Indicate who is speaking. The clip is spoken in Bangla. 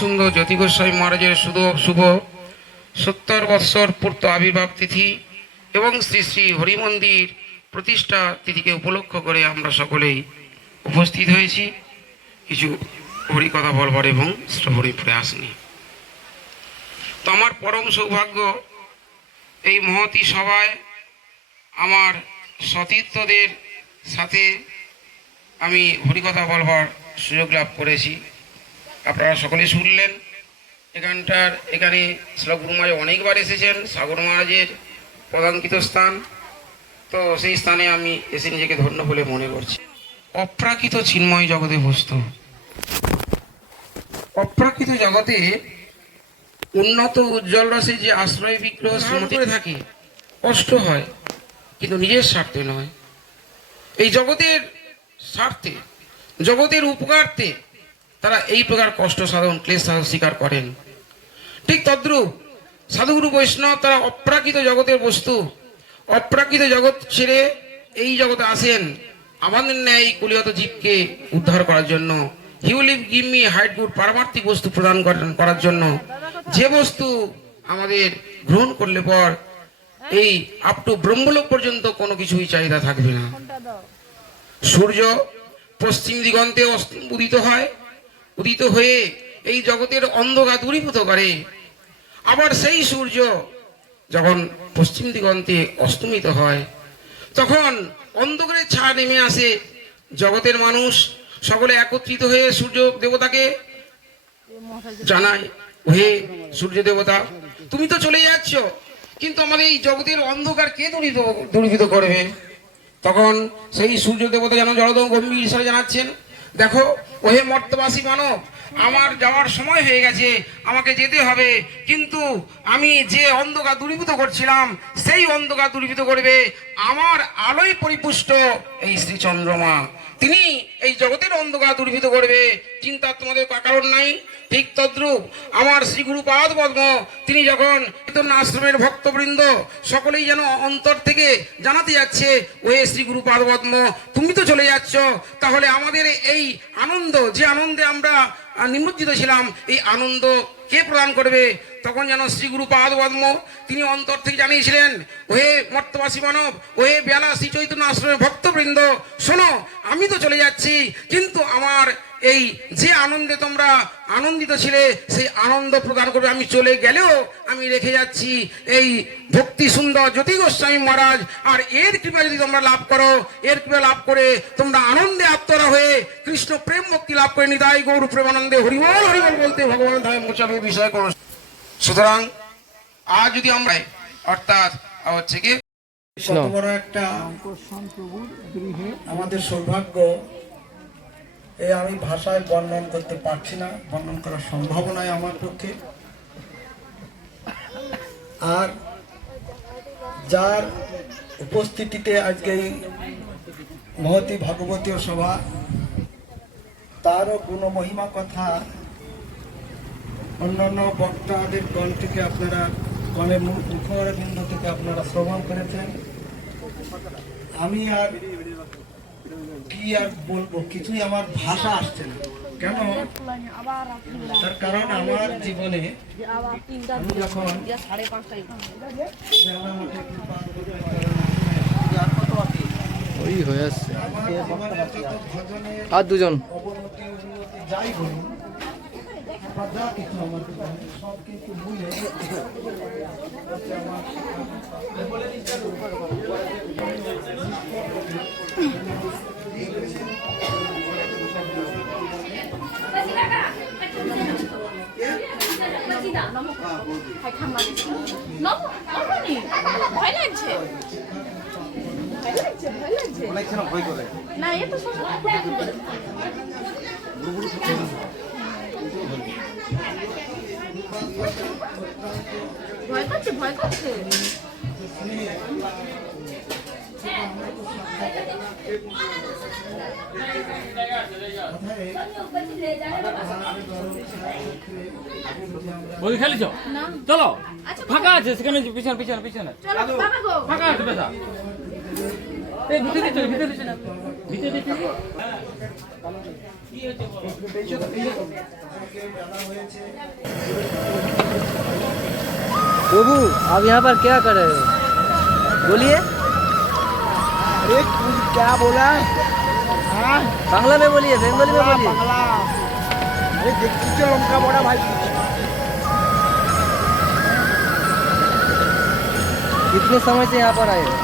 Speaker 1: সুন্দর জ্যোতি গোস্বামী মহারাজের শুভ শুভ সত্তর বৎসর পূর্ত আবির্ভাব তিথি এবং শ্রী শ্রী হরিমন্দির প্রতিষ্ঠা তিথিকে উপলক্ষ করে আমরা সকলেই উপস্থিত হয়েছি। কিছু হরি কথা বলবার এবং শ্রবণী প্রয়াস নিয়ে। তো আমার পরম সৌভাগ্য, এই মহতি সভায় আমার সতীর্থদের সাথে আমি হরিকথা বলবার সুযোগ লাভ করেছি। আপনারা সকলে শুনলেন। এখানটার এখানে শ্রী গুরু মহারাজ অনেকবার এসেছেন সাগর মহারাজের প্রধানকৃত স্থান। তো সেই স্থানে আমি এসে নিজেকে ধন্য বলে মনে করছি। অপ্রাকৃত চিন্ময় জগতে বস্তু। অপ্রাকৃত জগতে উন্নত উজ্জ্বল রসে যে আশ্রয় বিগ্রহ করে থাকে কষ্ট হয় কিন্তু নিজের স্বার্থে নয়। এই জগতের স্বার্থে জগতের উপকার্থে তারা এই প্রকার কষ্ট সাধন, ক্লেশ সাধন স্বীকার করেন। ঠিক তদ্রূপ সাধুগুরু বৈষ্ণব তারা অপ্রাকৃত জগতের বস্তু। অপ্রাকৃত জগৎ ছেড়ে এই জগতে আসেন আমাদের ন্যায় কুলিয়ত জীবকে উদ্ধার করার জন্য হিউলিভ গিম্মি হাইট গুড পারমার্থিক বস্তু প্রদান করার জন্য। যে বস্তু আমাদের গ্রহণ করলে পর এই আপ টু ব্রহ্মলোক পর্যন্ত কোনো কিছুই চাহিদা থাকবে না। সূর্য পশ্চিম দিগন্তে উদিত হয়। উদিত হয়ে এই জগতের অন্ধকার দূরীভূত করে। আবার সেই সূর্য যখন পশ্চিম দিগন্তে অস্তমিত হয়, তখন অন্ধকারের ছা নেমে আসে। জগতের মানুষ সকলে একত্রিত হয়ে সূর্য দেবতাকে জানায় হে সূর্য দেবতা, তুমি তো চলে যাচ্ছ, কিন্তু আমাদের এই জগতের অন্ধকার কে দূরীত দূরীভূত করবে? তখন সেই সূর্য দেবতা যেন জলদম গম্ভীর হিসাবে জানাচ্ছেন, দেখো ওহে মর্তবাসী মানব, আমার যাওয়ার সময় হয়ে গেছে, আমাকে যেতে হবে। কিন্তু আমি যে অন্ধকার দূরীভূত করছিলাম, সেই অন্ধকার দূরীভূত করবে আমার আলোয় পরিপুষ্ট এই শ্রীচন্দ্রমা। তিনি এই জগতের অন্ধকার দূরীভূত করবে চিন্তা তোমাদের কারণ নাই। ঠিক তদ্রূপ আমার শ্রী গুরু পাদ পদ্ম, তিনি যখন আশ্রমের ভক্তবৃন্দ সকলেই যেন অন্তর থেকে জানাতে যাচ্ছে, ওহে শ্রী গুরু পাদ পদ্ম, তুমি তো চলে যাচ্ছ, তাহলে আমাদের এই আনন্দ, যে আনন্দে আমরা নিমজ্জিত ছিলাম, এই আনন্দ কে প্রদান করবে? তখন যেন শ্রী গুরু তিনি অন্তর থেকে জানিয়েছিলেন, ওহে মর্তবাসী মানব, ওহে বেলা শ্রী চৈতন্য আশ্রমের ভক্তবৃন্দ, শোনো, আমি তো চলে যাচ্ছি, কিন্তু আমার এই যে আনন্দে তোমরা আনন্দিত ছিলে সেই আনন্দ প্রদান করবে। আমি চলে গেলেও আমি রেখে যাচ্ছি এই ভক্তি সুন্দর জ্যোতি গোস্বামী মহারাজ। আর এর কৃপা যদি তোমরা লাভ করো এর কৃপা লাভ করে তোমরা আনন্দে আত্মরা হয়ে কৃষ্ণ প্রেম মুক্তি লাভ করে নিতাই গৌর প্রেমানন্দে হরিবল হরিবল বলতে ভগবান ধায় মোচাবে বিষয় করো সুতরাং আজ যদি আমরা অর্থাৎ হচ্ছে কি
Speaker 2: একটা আমাদের সৌভাগ্য এ আমি ভাষায় বর্ণন করতে পারছি না, বর্ণন করা সম্ভব নয় আমার পক্ষে। আর যার উপস্থিতিতে আজকে এই মহতি ভাগবতীয় সভা, তারও গুণমহিমা কথা অন্যান্য বক্তাদের গণ থেকে আপনারা গণের মুখবিন্দ থেকে আপনারা শ্রবণ করেছেন। আমি আর কি আর বলব? কিছুই আমার ভাষা আসছে না। কেন? তার কারণ আমার জীবনে আমি যখন
Speaker 3: ওই হয়ে আসছে। আর দুজন?
Speaker 2: যাই বলুন বা যা কিছু আমার সব কিছু ভুলে
Speaker 4: ভয় লাগছে না এ তো সবসময় ভয় করে। ভয় করছে ভয় করছে?
Speaker 5: বই খেলেছ? চলো। ফাঁকা আছে সেখানে পিছনে পিছনে পিছনে। ফাঁকা আছে বেটা। ভিতরে ভিতরে ভিতরে
Speaker 6: प्रभु आप यहाँ पर क्या कर रहे हो? बोलिए।
Speaker 2: अरे तू क्या बोला? हाँ?
Speaker 6: बांग्ला में बोलिए बंगाली में बोलिए।
Speaker 2: अरे देखती तो लंका बड़ा भाई।
Speaker 6: कितने समय से यहाँ पर आए हो?